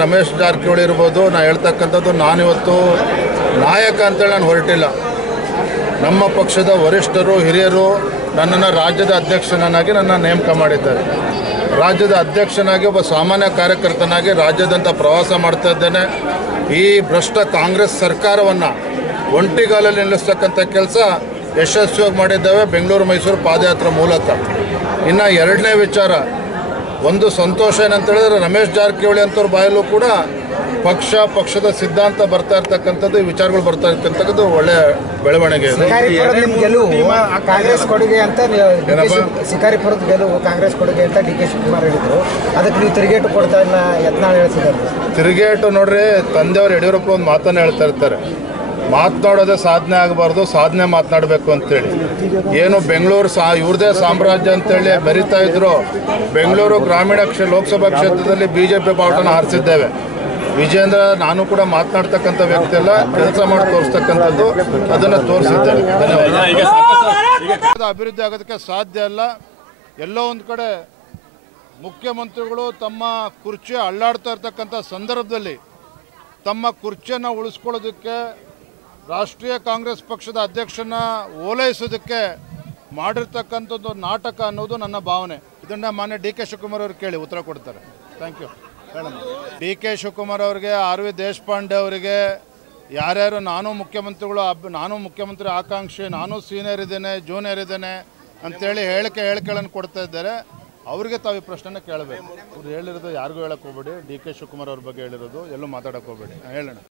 ರಮೇಶ್ ಜಾರಕಿಹೊಳಿ ಇರ್ಬೋದು. ನಾನು ಹೇಳ್ತಕ್ಕಂಥದ್ದು, ನಾನಿವತ್ತು ನಾಯಕ ಅಂತೇಳಿ ನಾನು ಹೊರಟಿಲ್ಲ. ನಮ್ಮ ಪಕ್ಷದ ವರಿಷ್ಠರು ಹಿರಿಯರು ನನ್ನನ್ನು ರಾಜ್ಯದ ಅಧ್ಯಕ್ಷನಾಗಿ ನನ್ನ ನೇಮಕ ಮಾಡಿದ್ದಾರೆ. ರಾಜ್ಯದ ಅಧ್ಯಕ್ಷನಾಗಿ ಒಬ್ಬ ಸಾಮಾನ್ಯ ಕಾರ್ಯಕರ್ತನಾಗಿ ರಾಜ್ಯದಂತ ಪ್ರವಾಸ ಮಾಡ್ತಾ ಇದ್ದೇನೆ. ಈ ಭ್ರಷ್ಟ ಕಾಂಗ್ರೆಸ್ ಸರ್ಕಾರವನ್ನು ಒಂಟಿಗಾಲಲ್ಲಿ ನಿಲ್ಲಿಸ್ತಕ್ಕಂಥ ಕೆಲಸ ಯಶಸ್ವಿಯಾಗಿ ಮಾಡಿದ್ದೇವೆ ಬೆಂಗಳೂರು ಮೈಸೂರು ಪಾದಯಾತ್ರೆ ಮೂಲಕ. ಇನ್ನು ಎರಡನೇ ವಿಚಾರ, ಒಂದು ಸಂತೋಷ ಏನಂತ ಹೇಳಿದ್ರೆ, ರಮೇಶ್ ಜಾರಕಿಹೊಳಿ ಅಂತವ್ರ ಬಾಯಲ್ಲೂ ಕೂಡ ಪಕ್ಷದ ಸಿದ್ಧಾಂತ ಬರ್ತಾ ಇರ್ತಕ್ಕಂಥದ್ದು, ಈ ವಿಚಾರಗಳು ಬರ್ತಾ ಇರ್ತಕ್ಕಂಥದ್ದು ಒಳ್ಳೆ ಬೆಳವಣಿಗೆ ಇದೆ. ಕಾಂಗ್ರೆಸ್ ಕೊಡುಗೆ ಅಂತ ಶಿಕಾರಿಪುರದ ಗೆಲುವು ಕಾಂಗ್ರೆಸ್ ಕೊಡುಗೆ ಅಂತ ಡಿ ಕೆ ಶಿವಕುಮಾರ್ ಹೇಳಿದ್ರು. ಅದಕ್ಕೆ ನೀವು ತಿರುಗೇಟು ಕೊಡ್ತಾ ಇಲ್ಲ ಯತ್ನಾಳ್ ಹೇಳ್ತಿದ್ದಾರೆ. ತಿರುಗೇಟು ನೋಡ್ರಿ, ತಂದೆಯವರು ಯಡಿಯೂರಪ್ಪ ಒಂದು ಮಾತನ್ನು ಹೇಳ್ತಾ ಇರ್ತಾರೆ, ಮಾತನಾಡೋದೇ ಸಾಧನೆ ಆಗಬಾರ್ದು, ಸಾಧನೆ ಮಾತನಾಡಬೇಕು ಅಂತೇಳಿ. ಏನು ಬೆಂಗಳೂರು ಇವ್ರದೇ ಸಾಮ್ರಾಜ್ಯ ಅಂತೇಳಿ ಬರಿತಾ ಇದ್ರು. ಬೆಂಗಳೂರು ಗ್ರಾಮೀಣ ಲೋಕಸಭಾ ಕ್ಷೇತ್ರದಲ್ಲಿ BJP ಬಾವುಟನ ಹಾರಿಸಿದ್ದೇವೆ. ವಿಜೇಂದ್ರ ನಾನು ಕೂಡ ಮಾತನಾಡ್ತಕ್ಕಂಥ ವ್ಯಕ್ತಿ ಅಲ್ಲ, ಕೆಲಸ ಮಾಡಿ ತೋರಿಸ್ತಕ್ಕಂಥದ್ದು, ಅದನ್ನು ತೋರಿಸಿದ್ದೇವೆ. ಧನ್ಯವಾದ. ಅಭಿವೃದ್ಧಿ ಆಗೋದಕ್ಕೆ ಸಾಧ್ಯ ಅಲ್ಲ. ಎಲ್ಲೋ ಒಂದು ಕಡೆ ಮುಖ್ಯಮಂತ್ರಿಗಳು ತಮ್ಮ ಕುರ್ಚಿ ಅಳ್ಳಾಡ್ತಾ ಇರ್ತಕ್ಕಂಥ ಸಂದರ್ಭದಲ್ಲಿ ತಮ್ಮ ಕುರ್ಚಿಯನ್ನು ಉಳಿಸ್ಕೊಳ್ಳೋದಕ್ಕೆ, ರಾಷ್ಟ್ರೀಯ ಕಾಂಗ್ರೆಸ್ ಪಕ್ಷದ ಅಧ್ಯಕ್ಷನ ಓಲೈಸೋದಕ್ಕೆ ಮಾಡಿರ್ತಕ್ಕಂಥದ್ದು ನಾಟಕ ಅನ್ನೋದು ನನ್ನ ಭಾವನೆ. ಇದನ್ನು ಮಾನ್ಯ ಡಿ ಕೆ ಶಿವಕುಮಾರ್ ಅವರು ಕೇಳಿ ಉತ್ತರ ಕೊಡ್ತಾರೆ. Thank you. D K Shivakumar ಅವರಿಗೆ, RV ದೇಶಪಾಂಡೆ ಅವರಿಗೆ, ಯಾರ್ಯಾರು ನಾನು ಮುಖ್ಯಮಂತ್ರಿ ಆಕಾಂಕ್ಷಿ, ನಾನು ಸೀನಿಯರ್ ಇದ್ದೇನೆ, ಜೂನಿಯರ್ ಇದ್ದೇನೆ ಅಂತೇಳಿ ಹೇಳಿಕೆಗಳನ್ನು ಕೊಡ್ತಾ ಇದ್ದಾರೆ. ಅವ್ರಿಗೆ ತಾವು ಈ ಪ್ರಶ್ನೆನ ಕೇಳಬೇಕು. ಅವ್ರು ಹೇಳಿರೋದು ಯಾರಿಗೂ ಹೇಳಕ್ಕೆ ಹೋಗ್ಬೇಡಿ. ಡಿ ಕೆ ಶಿವಕುಮಾರ್ ಅವ್ರ ಬಗ್ಗೆ ಹೇಳಿರೋದು ಎಲ್ಲೂ ಮಾತಾಡಕ್ಕೆ ಹೋಗ್ಬೇಡಿ. ಹೇಳೋಣ.